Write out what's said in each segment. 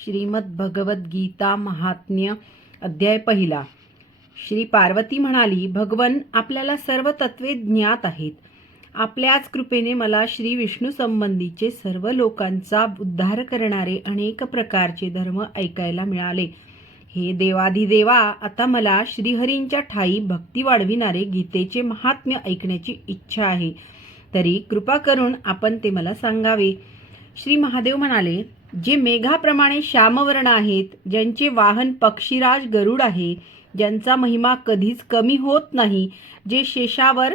श्रीमद भगवद गीता महात्म्य अध्याय पहिला। श्री पार्वती म्हणाली, भगवन आपल्याला सर्व तत्वे ज्ञात आहेत. आपल्याच कृपेने मला श्री विष्णू संबंधीचे सर्व लोकांचा उद्धार करणारे अनेक प्रकारचे धर्म ऐकायला मिळाले. हे देवाधिदेवा, आता मला श्रीहरींच्या ठाई भक्ती वाढविणारे गीतेचे महात्म्य ऐकण्याची इच्छा आहे. तरी कृपा करून आपण ते मला सांगावे. श्री महादेव म्हणाले, जे मेघाप्रमाणे श्यामवर्ण आहेत, ज्यांचे वाहन पक्षीराज गरुड आहे, ज्यांचा महिमा कधीच कमी होत नाही, जे शेषावर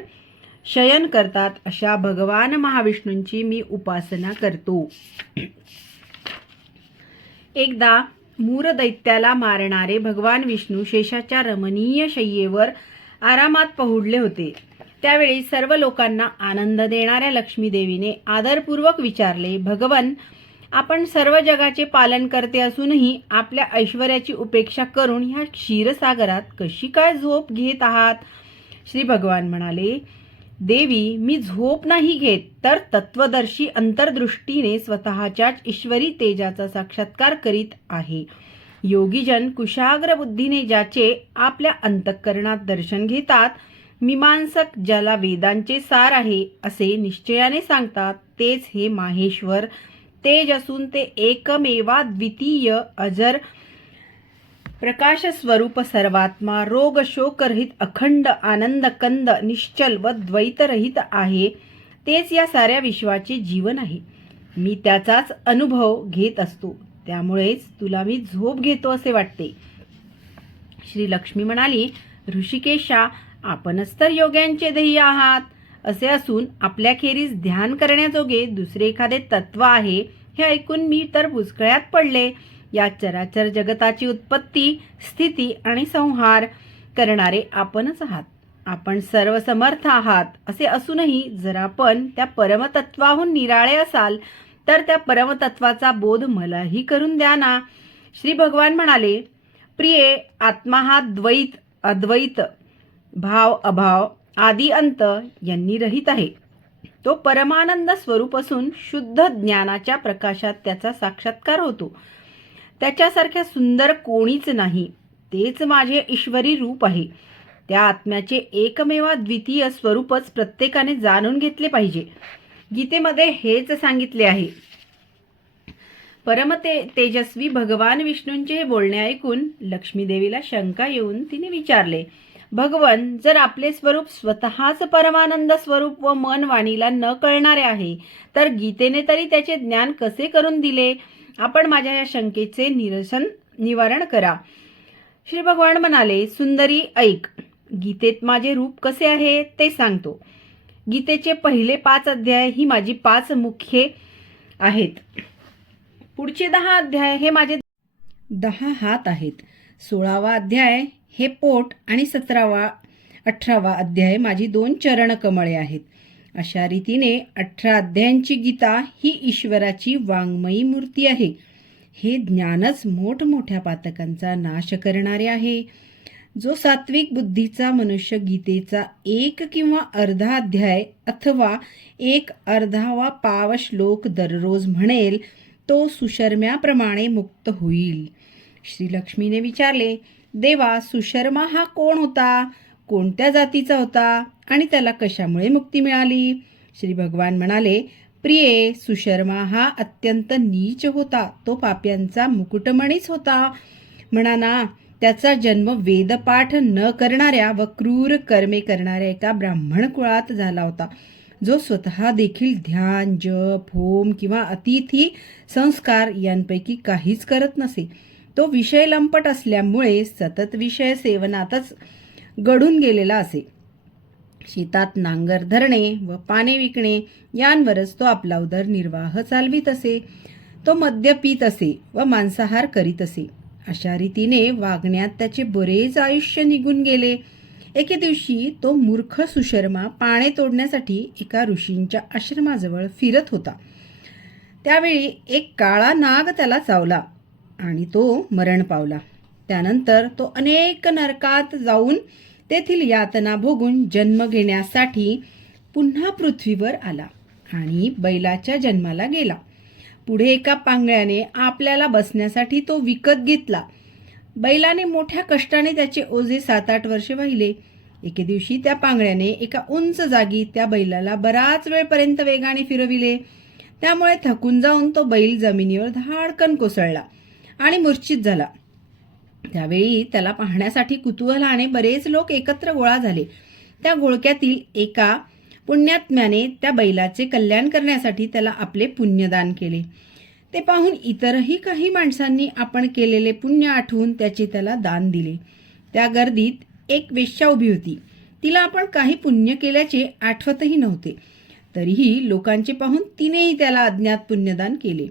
शयन करतात, अशा भगवान महाविष्णूंची मी उपासना करतो. एकदा मूर दैत्याला मारणारे भगवान विष्णू शेषाच्या रमणीय शय्येवर आरामात पहुडले होते. त्यावेळी सर्व लोकांना आनंद देणाऱ्या लक्ष्मी देवीने आदरपूर्वक विचारले, भगवन, आपण सर्व जगाचे पालन करते असूनही आपल्या ऐश्वर्याची उपेक्षा करून ह्या क्षीरसागरात कशी काय झोप घेत आहात? श्री भगवान म्हणाले, देवी, मी झोप नाही घेत, तर तत्वदर्शी अंतर्दृष्टीने स्वतःच्याच ईश्वरी तेजाचा साक्षात्कार करीत आहे. योगीजन कुशाग्र बुद्धीने ज्याचे आपल्या अंतःकरणात दर्शन घेतात, मीमांसक ज्याला वेदांचे सार आहे असे निश्चयाने सांगतात, तेच हे माहेश्वर तेज असून ते एकमेवा द्वितीय अजर प्रकाश स्वरूप सर्वात्मा रोग शोकरहित अखंड आनंद कंद निश्चल व द्वैतरहित आहे. तेच या साऱ्या विश्वाचे जीवन आहे. मी त्याचाच अनुभव घेत असतो, त्यामुळेच तुला मी झोप घेतो असे वाटते. श्री लक्ष्मी म्हणाली, ऋषिकेशा, आपणच तर योग्यांचे ध्येय आहात. असे असून आपल्याखेरीज ध्यान करण्याजोगे दुसरे एखादे तत्व आहे हे ऐकून मी तर बुचकळ्यात पडले. या चराचर जगताची उत्पत्ती, स्थिती आणि संहार करणारे आपणच आहात. आपण सर्व समर्थ आहात. असे असूनही जर आपण त्या परमतत्वाहून निराळे असाल तर त्या परमतत्वाचा बोध मलाही करून द्या ना. श्री भगवान म्हणाले, प्रिये, आत्मा हा द्वैत अद्वैत भाव अभाव आदी अंत यांनी रहित आहे. तो परमानंद स्वरूप असून शुद्ध ज्ञानाच्या प्रकाशात त्याचा साक्षात्कार होतो. त्याच्यासारख्या सुंदर कोणीच नाही. तेच माझे ईश्वरी रूप आहे. त्या आत्म्याचे एकमेवा द्वितीय स्वरूपच प्रत्येकाने जाणून घेतले पाहिजे. गीतेमध्ये हेच सांगितले आहे. तेजस्वी भगवान विष्णूंचे हे बोलणे ऐकून लक्ष्मी देवीला शंका येऊन तिने विचारले, भगवन, जर आपले स्वरूप स्वतःच परमानंद स्वरूप व मन वाणीला न कळणारे आहे, तर गीतेने तरी त्याचे ज्ञान कसे करून दिले? आपण माझ्या या शंकेचे निवारण करा. श्री भगवान म्हणाले, सुंदरी, ऐक, गीतेत माझे रूप कसे आहे ते सांगतो. गीतेचे पहिले 5 अध्याय ही माझी 5 मुख्ये आहेत. पुढचे 10 अध्याय हे माझे 10 हात आहेत. 16वा अध्याय हे पोट आणि 18वा अध्याय माझी 2 चरणकमळे आहेत. अशा रीतीने 18 अध्यायांची गीता ही ईश्वराची वाङ्मयी मूर्ती आहे. हे ज्ञानच मोठमोठ्या पातकांचा नाश करणारे आहे. जो सात्विक बुद्धीचा मनुष्य गीतेचा 1 किंवा अर्धा अध्याय अथवा 1/2 पाव श्लोक दररोज म्हणेल, तो सुशर्म्याप्रमाणे मुक्त होईल. श्री लक्ष्मीने विचारले, देवा, सुशर्मा हा कोण होता? कोणत्या जातीचा होता आणि त्याला कशामुळे मुक्ती मिळाली? श्री भगवान म्हणाले, प्रिये, सुशर्मा हा अत्यंत नीच होता. तो पाप्यांचा मुकुटमणीच होता. म्हणा ना, त्याचा जन्म वेदपाठ न करणाऱ्या व क्रूर कर्मे करणाऱ्या एका ब्राह्मण कुळात झाला होता, जो स्वतः देखील ध्यान, जप, होम किंवा अतिथी संस्कार यांपैकी काहीच करत नसे. तो विषय लंपट असल्यामुळे सतत विषय सेवनातच गढून गेलेला असे. शेतात नांगर धरणे व पाने विकणे यांवरच तो आपला उदरनिर्वाह चालवित असे. तो मद्य पीत असे व मांसाहार करीत असे. अशा रीतीने वागण्यात त्याचे बरेच आयुष्य निघून गेले. एके दिवशी तो मूर्ख सुशर्मा पाने तोडण्यासाठी एका ऋषींच्या आश्रमाजवळ फिरत होता. त्यावेळी एक काळा नाग त्याला चावला आणि तो मरण पावला. त्यानंतर तो अनेक नरकात जाऊन तेथील यातना भोगून जन्म घेण्यासाठी पुन्हा पृथ्वीवर आला आणि बैलाच्या जन्माला गेला. पुढे एका पांगळ्याने आपल्याला बसण्यासाठी तो विकत घेतला. बैलाने मोठ्या कष्टाने त्याचे ओझे 7-8 वर्षे वाहिले. एके दिवशी त्या पांगळ्याने एका उंच जागी त्या बैलाला बराच वेळपर्यंत वेगाने फिरविले. त्यामुळे थकून जाऊन तो बैल जमिनीवर धाडकन कोसळला आणि मूर्छित झाला. त्यावेळी त्याला पाहण्यासाठी कुतूहलाने बरेच लोक एकत्र गोळा झाले. त्या घोळक्यातील एका पुण्यात्म्याने त्या बैलाचे कल्याण करण्यासाठी त्याला आपले पुण्यदान केले. ते पाहून इतरही काही माणसांनी आपण केलेले पुण्य आठवून त्याचे त्याला दान दिले. त्या गर्दीत एक वेश्या उभी होती. तिला आपण काही पुण्य केल्याचे आठवतही नव्हते. तरीही लोकांचे पाहून तिनेही त्याला अज्ञात पुण्यदान केले.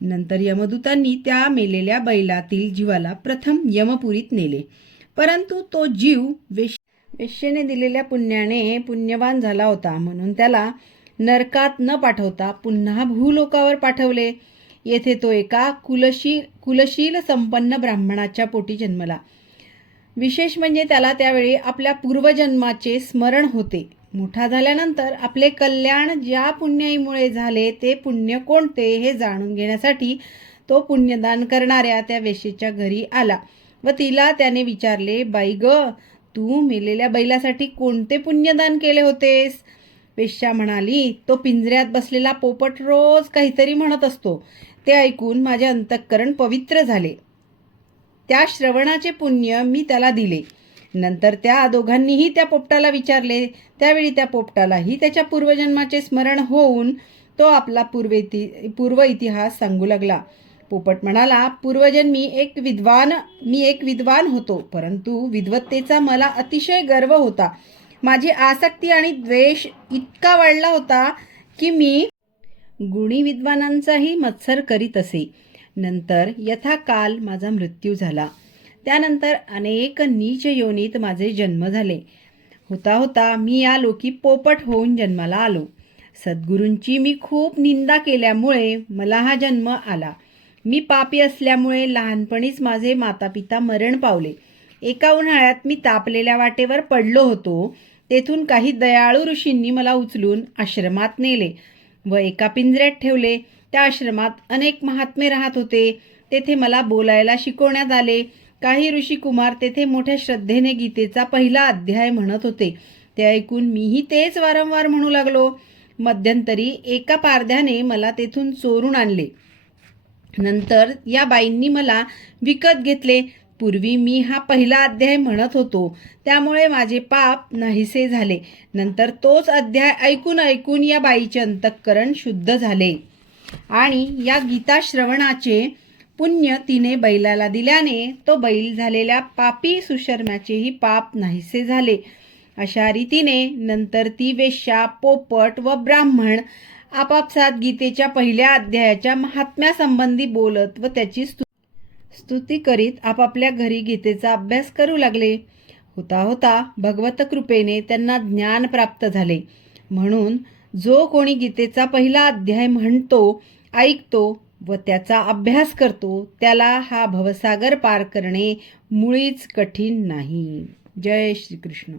नंतर यमदूतांनी त्या मेलेल्या बैलातील जीवाला प्रथम यमपुरीत नेले. परंतु तो जीव वेश्येने दिलेल्या पुण्याने पुण्यवान झाला होता, म्हणून त्याला नरकात न पाठवता पुन्हा भूलोकावर पाठवले. येथे तो एका कुलशील संपन्न ब्राह्मणाच्या पोटी जन्मला. विशेष म्हणजे त्याला त्यावेळी आपल्या पूर्वजन्माचे स्मरण होते. मोठा झाल्यानंतर आपले कल्याण ज्या पुण्याईमुळे झाले ते पुण्य कोणते हे जाणून घेण्यासाठी तो पुण्यदान करणाऱ्या त्या वेश्येच्या घरी आला व तिला त्याने विचारले, बाई ग, तू मेलेल्या बैलासाठी कोणते पुण्यदान केले होतेस? वेश्या म्हणाली, तो पिंजऱ्यात बसलेला पोपट रोज काहीतरी म्हणत असतो. ते ऐकून माझे अंतःकरण पवित्र झाले. त्या श्रवणाचे पुण्य मी त्याला दिले. नंतर त्या दोघांनीही त्या पोपटाला विचारले. त्यावेळी त्या पोपटालाही त्याच्या पूर्वजन्माचे स्मरण होऊन तो आपला पूर्व इतिहास सांगू लागला. पोपट म्हणाला, पूर्वजन्मी मी एक विद्वान होतो, परंतु विद्वत्तेचा मला अतिशय गर्व होता. माझी आसक्ती आणि द्वेष इतका वाढला होता की मी गुणी विद्वानांचाही मत्सर करीत असे. नंतर यथाकाल माझा मृत्यू झाला. त्यानंतर अनेक नीच योनीत माझे जन्म झाले. होता होता मी या लोकी पोपट होऊन जन्माला आलो. सद्गुरूंची मी खूप निंदा केल्यामुळे मला हा जन्म आला. मी पापी असल्यामुळे लहानपणीच माझे मातापिता मरण पावले. एका उन्हाळ्यात मी तापलेल्या वाटेवर पडलो होतो. तेथून काही दयाळू ऋषींनी मला उचलून आश्रमात नेले व एका पिंजऱ्यात ठेवले. त्या आश्रमात अनेक महात्मे राहत होते. तेथे मला बोलायला शिकवण्यात आले. काही ऋषिकुमार तेथे मोठ्या श्रद्धेने गीतेचा पहिला अध्याय म्हणत होते. ते ऐकून मीही तेच वारंवार म्हणू लागलो. मध्यंतरी एका पारध्याने मला तेथून चोरून आणले. नंतर या बाईंनी मला विकत घेतले. पूर्वी मी हा पहिला अध्याय म्हणत होतो, त्यामुळे माझे पाप नाहीसे झाले. नंतर तोच अध्याय ऐकून ऐकून या बाईचे अंतःकरण शुद्ध झाले आणि या गीता श्रवणाचे पुण्य तिने बैलाला दिल्याने तो बैल झालेल्या पापी सुशर्म्याचेही पाप नाहीसे झाले. अशा रीतीने नंतर ती वेश्या, पोपट व ब्राह्मण आपापसात गीतेच्या पहिल्या अध्यायाच्या महात्म्यासंबंधी बोलत व त्याची स्तुती करीत आपापल्या घरी गीतेचा अभ्यास करू लागले. होता होता भगवत कृपेने त्यांना ज्ञान प्राप्त झाले. म्हणून जो कोणी गीतेचा पहिला अध्याय म्हणतो, ऐकतो व त्याचा अभ्यास करतो, त्याला हा भवसागर पार करणे मुळीच कठीण नाही. जय श्री कृष्ण.